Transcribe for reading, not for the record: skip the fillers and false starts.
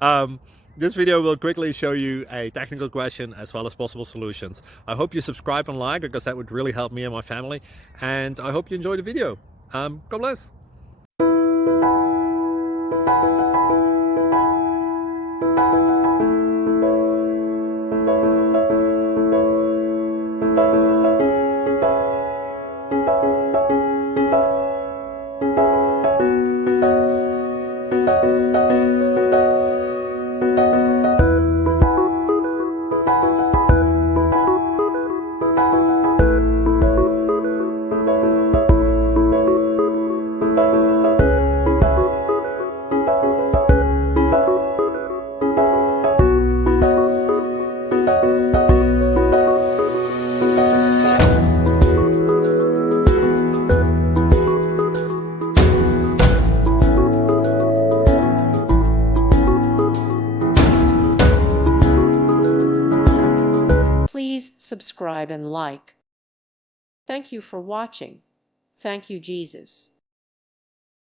um, this video will quickly show you a technical question as well as possible solutions. I hope you subscribe and like, because that would really help me and my family. And I hope you enjoy the video. God bless. Please subscribe and like. Thank you for watching. Thank you, Jesus.